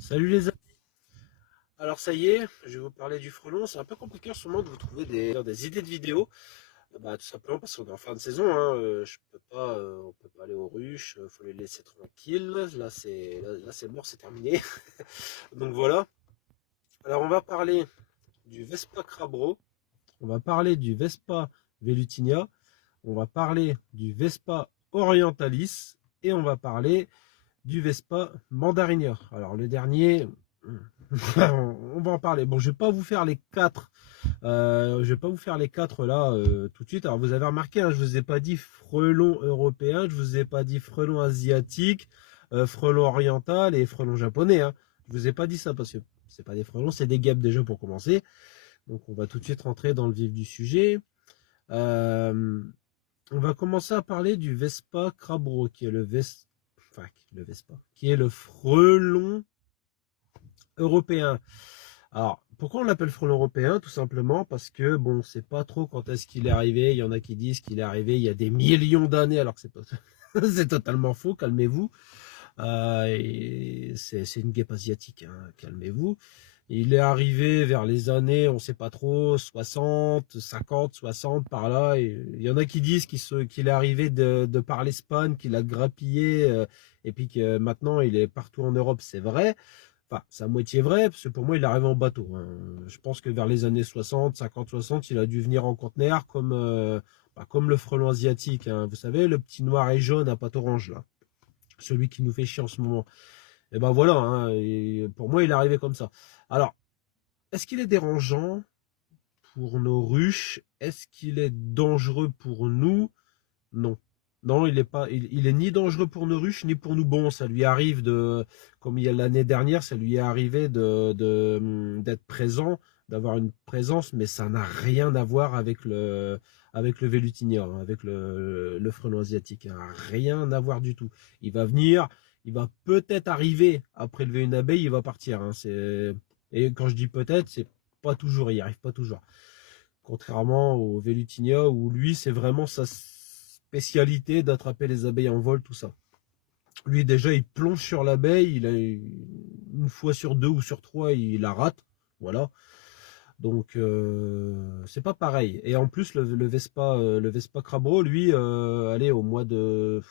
Salut les amis. Alors ça y est, je vais vous parler du frelon. C'est un peu compliqué en ce moment de vous trouver des idées de vidéos. Tout simplement parce qu'on est en fin de saison, hein. Je peux pas, on peut pas aller aux ruches. Faut les laisser tranquilles. Là c'est mort, c'est terminé. Donc voilà. Alors on va parler du Vespa crabro. On va parler du Vespa velutina. On va parler du Vespa orientalis et on va parler du Vespa Mandarinia. Alors le dernier, on va en parler. Bon, je vais pas vous faire les quatre. Je vais pas vous faire les quatre là tout de suite. Alors vous avez remarqué, hein, je vous ai pas dit frelon européen, je vous ai pas dit frelon asiatique, frelon oriental et frelon japonais. Hein. Je vous ai pas dit ça parce que c'est pas des frelons, c'est des guêpes déjà pour commencer. Donc on va tout de suite rentrer dans le vif du sujet. Euh, on va commencer à parler du Vespa crabro, qui est le Vespa, qui est le frelon européen. Alors, pourquoi on l'appelle frelon européen? Tout simplement parce que, bon, c'est pas trop quand est-ce qu'il est arrivé. Il y en a qui disent qu'il est arrivé il y a des millions d'années, alors que c'est pas... c'est totalement faux, calmez-vous. C'est une guêpe asiatique, hein, calmez-vous. Il est arrivé vers les années, on sait pas trop, 60, 50, 60, par là. Et il y en a qui disent qu'il est arrivé de par l'Espagne, qu'il a grappillé, et puis que maintenant il est partout en Europe, c'est vrai. Enfin, c'est à moitié vrai, parce que pour moi, il est arrivé en bateau. Hein. Je pense que vers les années 60, 50, 60, il a dû venir en conteneur comme le frelon asiatique. Hein. Vous savez, le petit noir et jaune à pattes orange, là. Celui qui nous fait chier en ce moment. Et ben voilà, hein, et pour moi, il est arrivé comme ça. Alors, est-ce qu'il est dérangeant pour nos ruches? Est-ce qu'il est dangereux pour nous? Non. Non, il est pas, il est ni dangereux pour nos ruches, ni pour nous. Bon, ça lui arrive comme il y a l'année dernière, ça lui est arrivé d'être présent, d'avoir une présence, mais ça n'a rien à voir avec le Vélutinia, hein, avec le frelon asiatique, hein. Rien à voir du tout. Il va venir, il va peut-être arriver à prélever une abeille, il va partir, hein. Et quand je dis peut-être, c'est pas toujours, il n'y arrive pas toujours. Contrairement au Vélutinia où lui, c'est vraiment sa spécialité d'attraper les abeilles en vol, tout ça. Lui, déjà, il plonge sur l'abeille, il a une fois sur deux ou sur trois, il la rate. Voilà. Donc, c'est pas pareil. Et en plus, le Vespa Crabro, lui, allez, au mois de.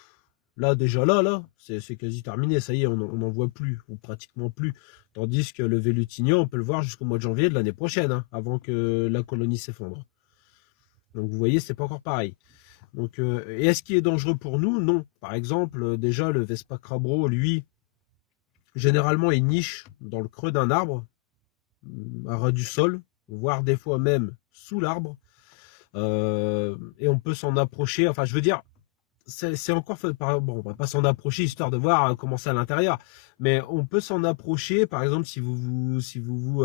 Là, déjà là, c'est quasi terminé. Ça y est, on n'en voit plus, ou pratiquement plus. Tandis que le Vélutignan, on peut le voir jusqu'au mois de janvier de l'année prochaine, hein, avant que la colonie s'effondre. Donc, vous voyez, c'est pas encore pareil. Donc, et est-ce qu'il est dangereux pour nous? Non. Par exemple, déjà, le Vespa Crabro, lui, généralement, il niche dans le creux d'un arbre, à ras du sol, voire des fois même sous l'arbre. Et on peut s'en approcher. Enfin, je veux dire, c'est encore fait. Bon, on va pas s'en approcher histoire de voir comment c'est à l'intérieur, mais on peut s'en approcher. Par exemple, si vous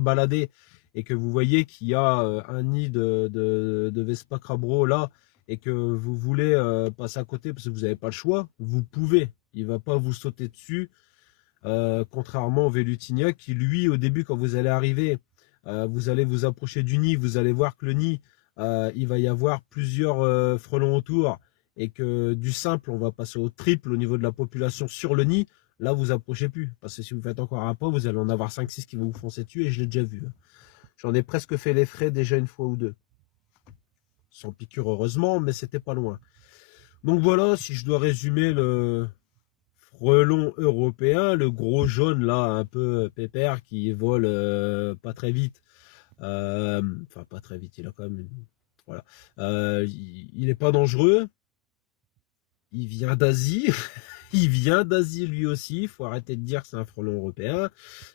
baladez et que vous voyez qu'il y a un nid de Vespa Crabro là et que vous voulez passer à côté parce que vous n'avez pas le choix, vous pouvez. Il va pas vous sauter dessus. Contrairement au Vélutinia qui lui au début quand vous allez arriver vous allez vous approcher du nid, vous allez voir que le nid il va y avoir plusieurs frelons autour et que du simple on va passer au triple au niveau de la population sur le nid. Là vous approchez plus parce que si vous faites encore un pas vous allez en avoir 5-6 qui vont vous foncer dessus et je l'ai déjà vu. J'en ai presque fait les frais déjà une fois ou deux, sans piqûre heureusement, mais c'était pas loin. Donc voilà, si je dois résumer le frelon européen, le gros jaune là, un peu pépère, qui vole pas très vite. Enfin, pas très vite, il a quand même voilà. Il est pas dangereux. Il vient d'Asie. Il vient d'Asie lui aussi. Il faut arrêter de dire que c'est un frelon européen.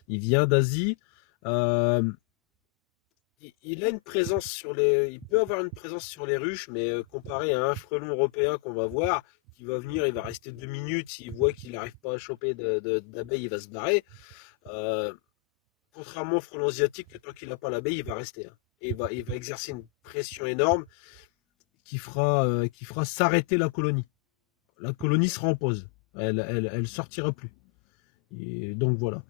Il vient d'Asie. Euh, il a une présence sur les. Il peut avoir une présence sur les ruches, mais comparé à un frelon européen qu'on va voir, qui va venir, il va rester 2 minutes. S'il voit qu'il n'arrive pas à choper d'abeilles, il va se barrer. Euh, Contrairement au frelon asiatique, tant qu'il n'a pas l'abeille, il va rester. Hein. Et il va exercer une pression énorme qui fera s'arrêter la colonie. La colonie sera en pause. Elle sortira plus. Et donc voilà.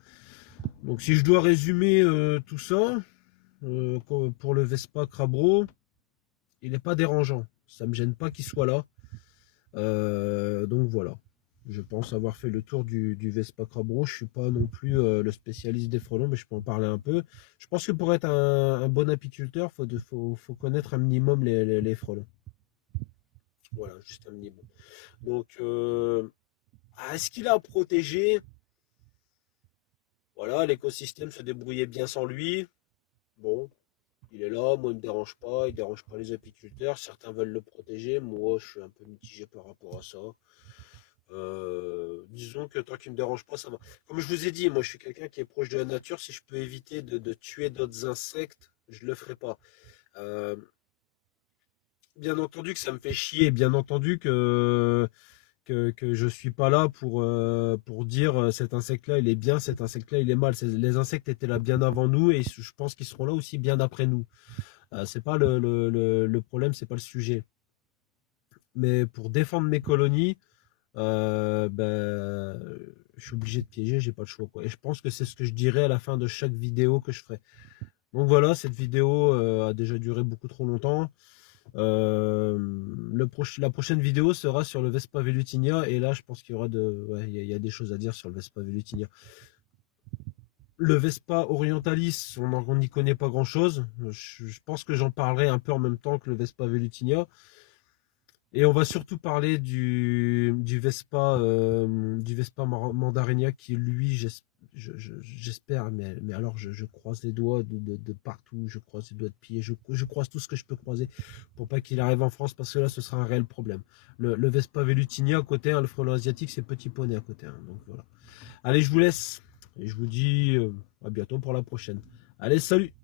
Donc si je dois résumer tout ça, pour le Vespa Crabro, il n'est pas dérangeant. Ça me gêne pas qu'il soit là. Donc voilà. Je pense avoir fait le tour du Vespa crabe rouge. Je suis pas non plus le spécialiste des frelons, mais je peux en parler un peu. Je pense que pour être un bon apiculteur, faut connaître un minimum les frelons. Voilà, juste un minimum. Donc, est-ce qu'il a à protéger? Voilà, l'écosystème se débrouillait bien sans lui. Bon, il est là, moi il me dérange pas, il dérange pas les apiculteurs. Certains veulent le protéger, moi je suis un peu mitigé par rapport à ça. Disons que tant qu'il me dérange pas, ça va. Comme je vous ai dit, moi je suis quelqu'un qui est proche de la nature. Si je peux éviter de tuer d'autres insectes, je le ferai pas. Euh, Bien entendu que ça me fait chier, bien entendu que je suis pas là pour dire cet insecte-là il est bien, cet insecte-là il est mal. Les insectes étaient là bien avant nous et je pense qu'ils seront là aussi bien après nous. C'est pas le problème, c'est pas le sujet. Mais pour défendre mes colonies, ben, je suis obligé de piéger, j'ai pas le choix, quoi. Et je pense que c'est ce que je dirai à la fin de chaque vidéo que je ferai. Donc voilà, cette vidéo a déjà duré beaucoup trop longtemps. La prochaine vidéo sera sur le Vespa Velutina et là je pense qu'il y aura ouais, il y a des choses à dire sur le Vespa Velutina. Le Vespa Orientalis, on n'y connaît pas grand chose. Je pense que j'en parlerai un peu en même temps que le Vespa Velutina. Et on va surtout parler du Vespa Mandarinia qui lui, j'espère, mais alors je croise les doigts de partout, je croise les doigts de pied, je croise tout ce que je peux croiser pour pas qu'il arrive en France parce que là ce sera un réel problème. Le Vespa Velutina à côté, hein, le frelon asiatique, c'est petit poney à côté. Hein, donc voilà. Allez, je vous laisse et je vous dis à bientôt pour la prochaine. Allez, salut!